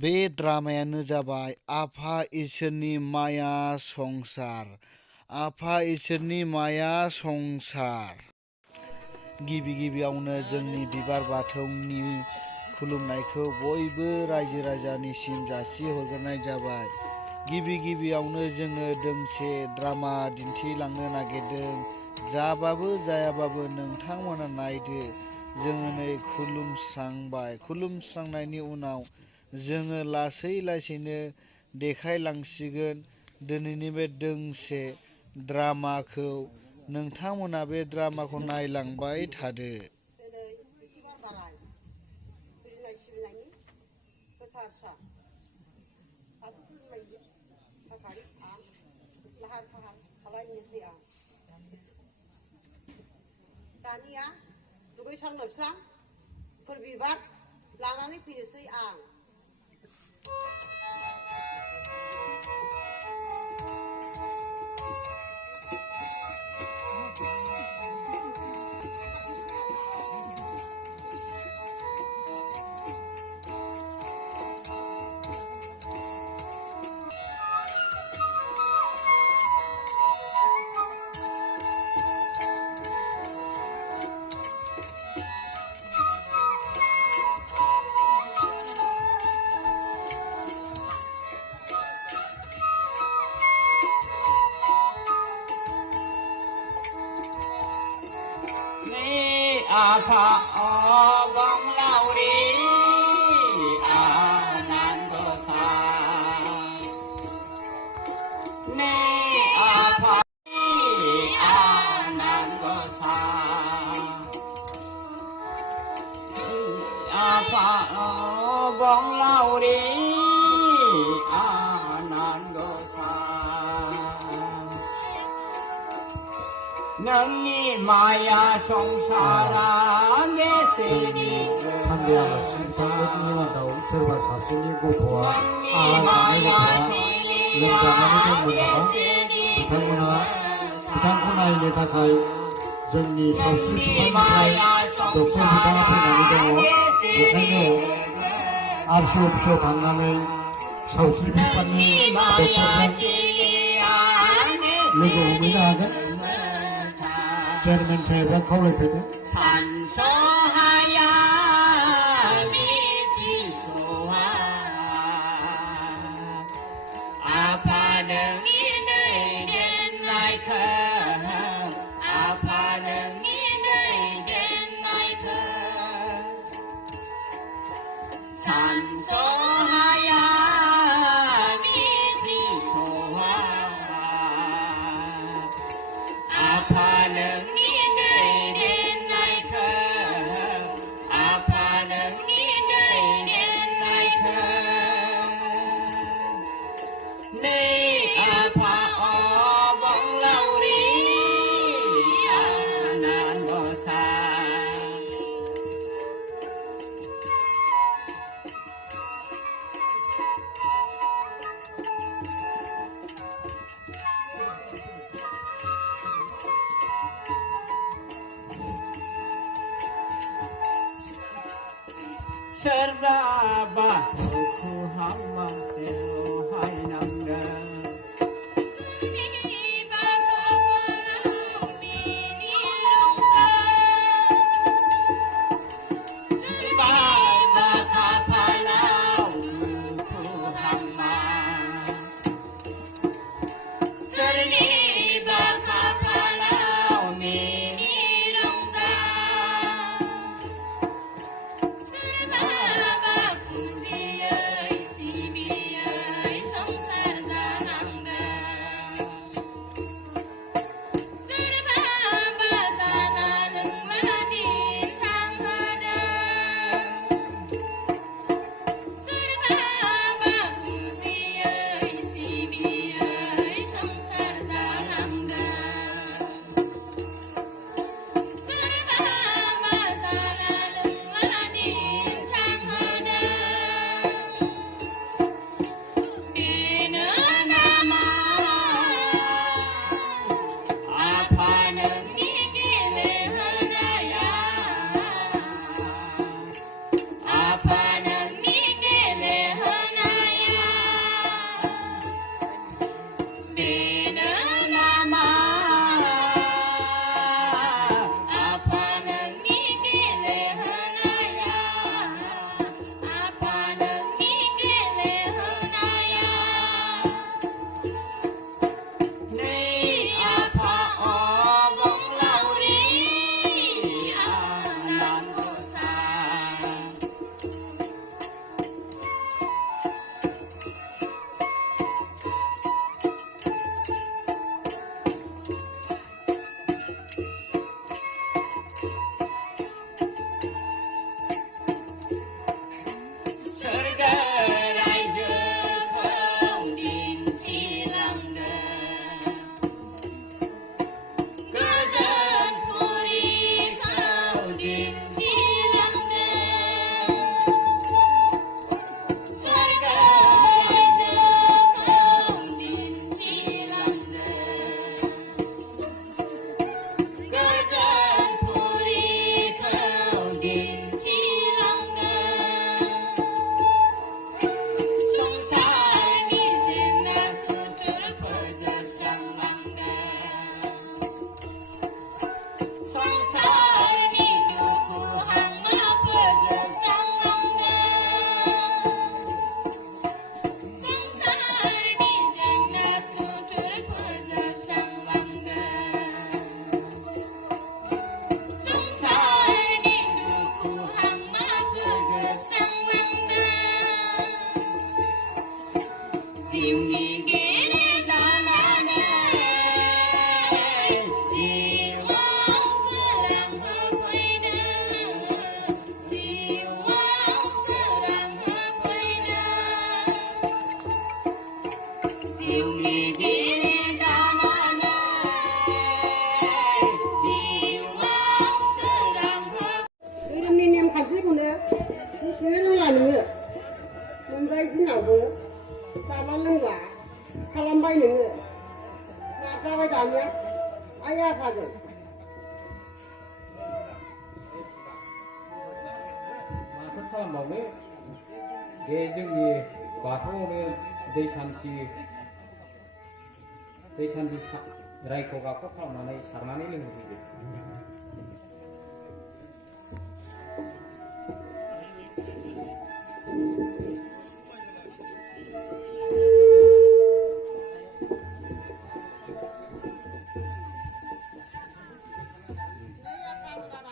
बे ड्रामायानो जाबाय आफा इसोरनि माया संसार। आफा इसोरनि माया संसार। गिबि गिबियावनो जोंनि बिबार बाथौनि खुलुमनायखौ बयबो रायजो राजानिसिम जासिहरग्रोनाय जाबाय। गिबि गिबियावनो जोङो दोंसे ड्रामा दिन्थिलांनो नागिरदों। जाबाबो जायाबाबो नोंथांमोना नायदो। जोङो नै खुलुमस्रांबाय। खुलुमस्रांनायनि उनाव जोङो लासै लासैनो देखायलांसिगोन दिनैनि बे दोंसे ड्रामाखौ। नोंथांमोना बे ड्रामाखौ नायलांबाय थादो। दिनै बिस्थिबार बाराय फुजिनाय सिबिनायनि गोथार सान बाथौ खुलुमनायनि थाखाय आं लाहार फाहार खालामनोसै। दानिया दुगैस्रां लोबस्रां फुल बिबार लानानै फैनोसै आं। आफा अगं लावरी आनन्द ने आफा आनन्द आफा अगं लावरी आनन्द नोंनि माया संसारा बेसेनि 상대하는 다운 세와 자신이 고포와 아하나님과 영감하는 문화가 부탄구나이네 다가이 정리 서술 부탄구나이 높은 부탄 앞에 나누고 못하며 앞수 없어 방남의 서술 비판이 높은 누구 우미나가 Chairman Teva Collected 산소하야 미지소하 아파는 이들된 나이크 아파는 이들된 나이크 산소하야 미지소하 아파는 Serba ku hamba teo hai nangga 지웅이 길이 전하네 지왕스랑 흑보이는 지왕스랑 흑보이는 지웅이 길이 전하네 지왕스랑 이름님 같이 보내. 제일 나는 거. 남자이 지나고. 싸발는 거야. 칼람바이는 거. 나가봐야 다냐? 아야 가든. 마스터 마음에 예정이 과토는 대산지 라이코가 꽃하고 만나이 장난이 있는 거지.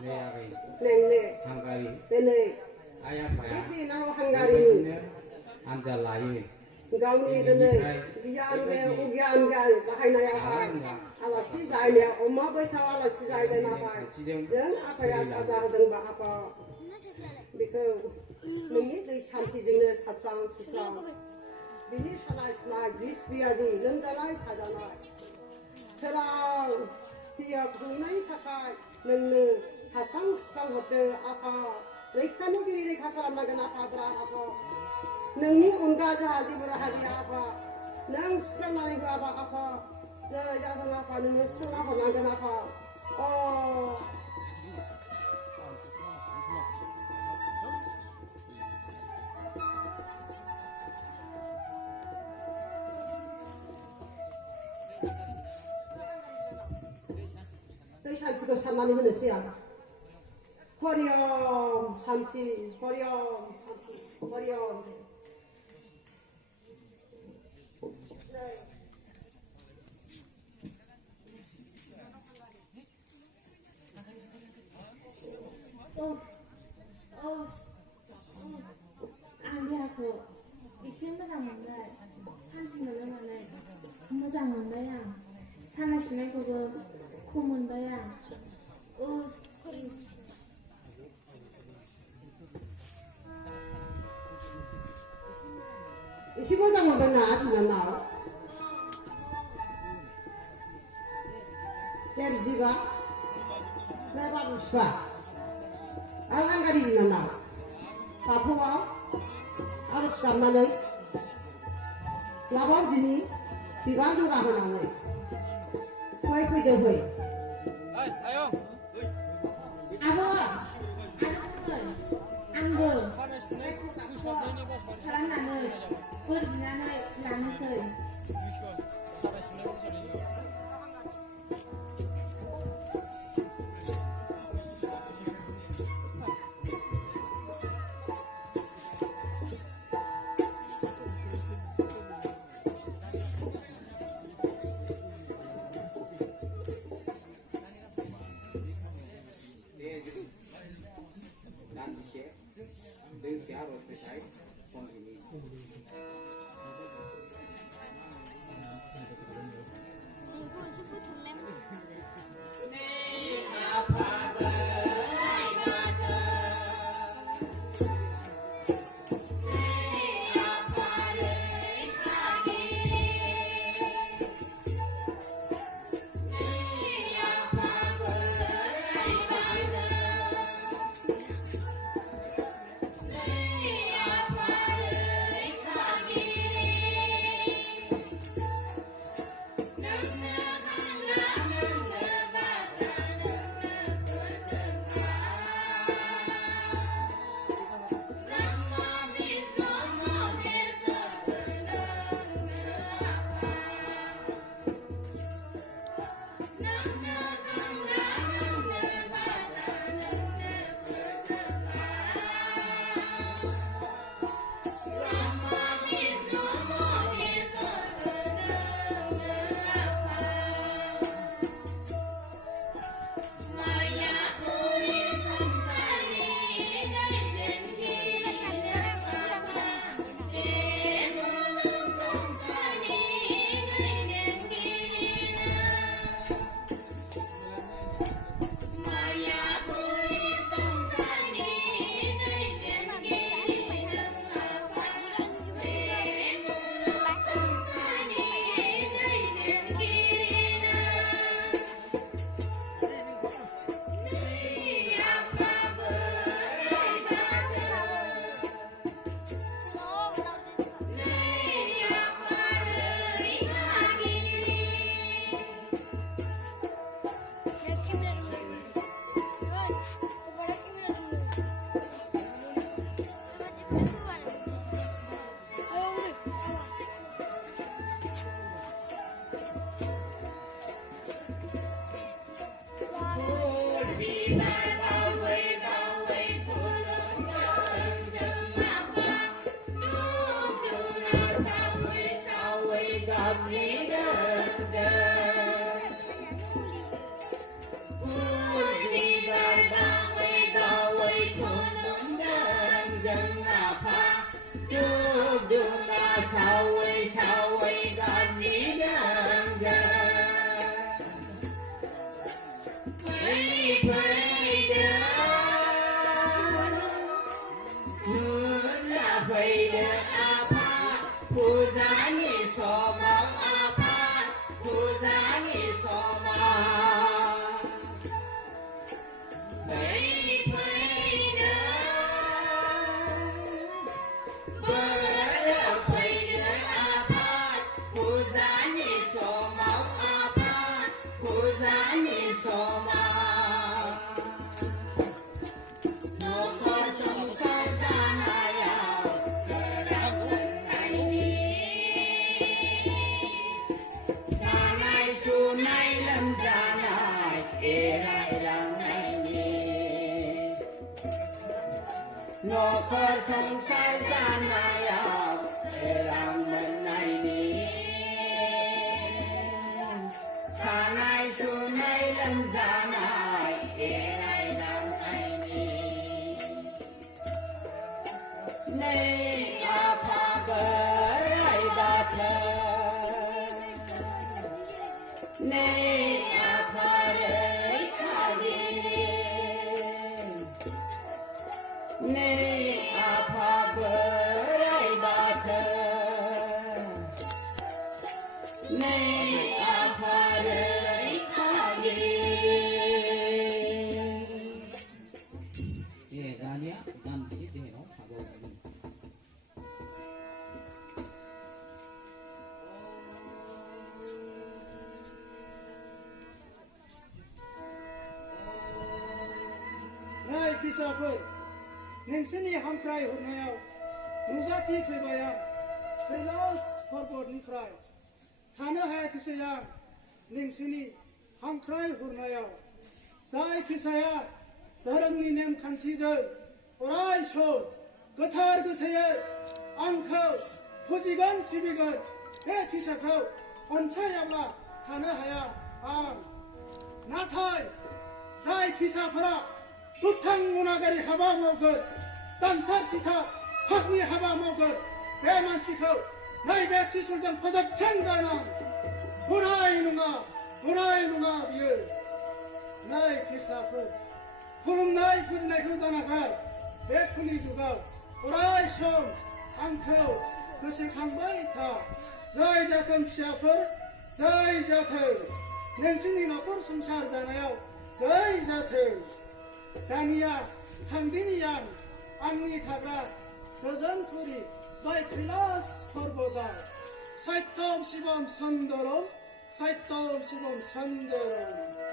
네. 한가리 네. 아야파야 이게 나로 한가리니. 앉아 라이 가운데 네. 기안게 오기안게 하이나야 하. ala sizai le oma ba sa ala sizai de na ba den apa ya saja den ba apa biko ni de shanti jing ne satsang susang bini sanai sanai gis biadi lendalai sajana serang tiap hunai sakai nenne satsang susang hote apa rekani diri rekha kalam na apa bra apa nengni unga jahadi berhadi apa nang sanai apa ya apa ni sunnah orang kenapa oh Tuisan 지금 산만이 하는 시야 허리엄 산지 허리엄 산지 허리엄 아니야 이슬 모장 뭔데 30년 만에 모장 뭔데야 사마시네 그거 코 뭔데야 15장 오면 나왔으면 나와 내리지가 내봐도 싶어 알랑가리면 나와 바쁘와 알았어 나는 라버지니 비반도 가면 안 해. 회의도 회. 안돼 사람 나는 나는 서이 न'खर संसार जानायाव रां मोननायनि सानाय सुनाय लोमजानाय एरायलांनायनि नै आफा बोराइ बाथौ नै आफा रैखागिरि नै आफा बोराइ बाथौ नै आफा रैखागिरि दानिया दानसे देहायाव थाबावगोन नै फिसाफोर नोंसोरनि हांख्राय हरनायाव नुजाथि फैबाय आं कैलास पर्बतनिफ्राय थानो हायाखिसै आं नोंसोरनि हांख्राय हरनायाव जाय फिसाया धोरोमनि नेमखान्थिजों अराय सम गोथार गोसोयै आंखौ फुजिगोन सिबिगोन बे फिसाखौ अनसायाब्ला थानो हाया आं नाथाय जाय फिसाफोरा दुथां अनागारि हाबा मावगोन दानथार सिथार हकनि हाबा मावगोन बे मानसिखौ नैबे त्रिशुलजों फोजोबस्रांगोन आं गनाय नङा बियो नै फिसाफोर खुलुमनाय फुजिनायखौ दानागार बे खुलि जुगाव अराय सम आंखौ गोसोखांबाय था जय जाथों फिसाफोर जय जाथों नोंसोरनि न'खर संसार जानायाव जय जाथों दानिया थांदिनि आं आंनि थाग्रा गोजोनपुरि बै कैलास पर्बतआव सायत्तम शिवम सुन्दरम सायत्तम शिवम सुन्दरम